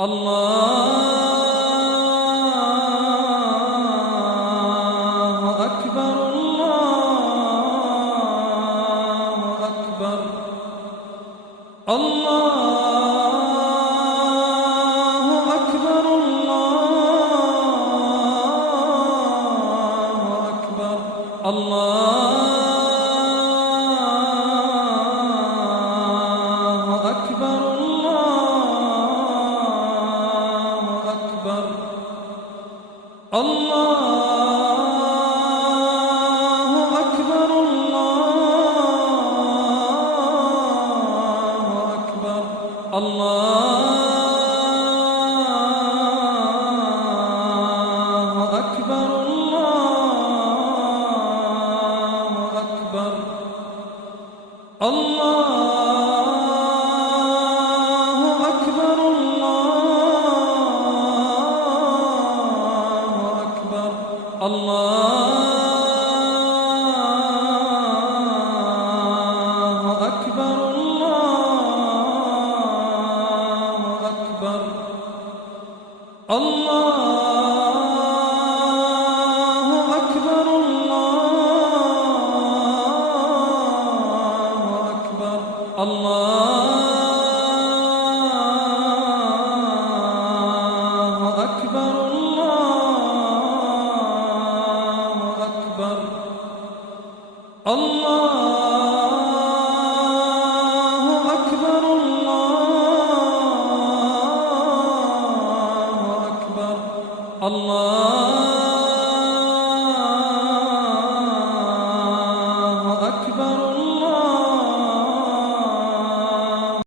الله أكبر الله أكبر الله أكبر الله أكبر الله أكبر الله أكبر الله أكبر الله أكبر الله أكبر الله أكبر الله أكبر الله أكبر الله أكبر الله أكبر الله أكبر الله أكبر الله أكبر الله أكبر الله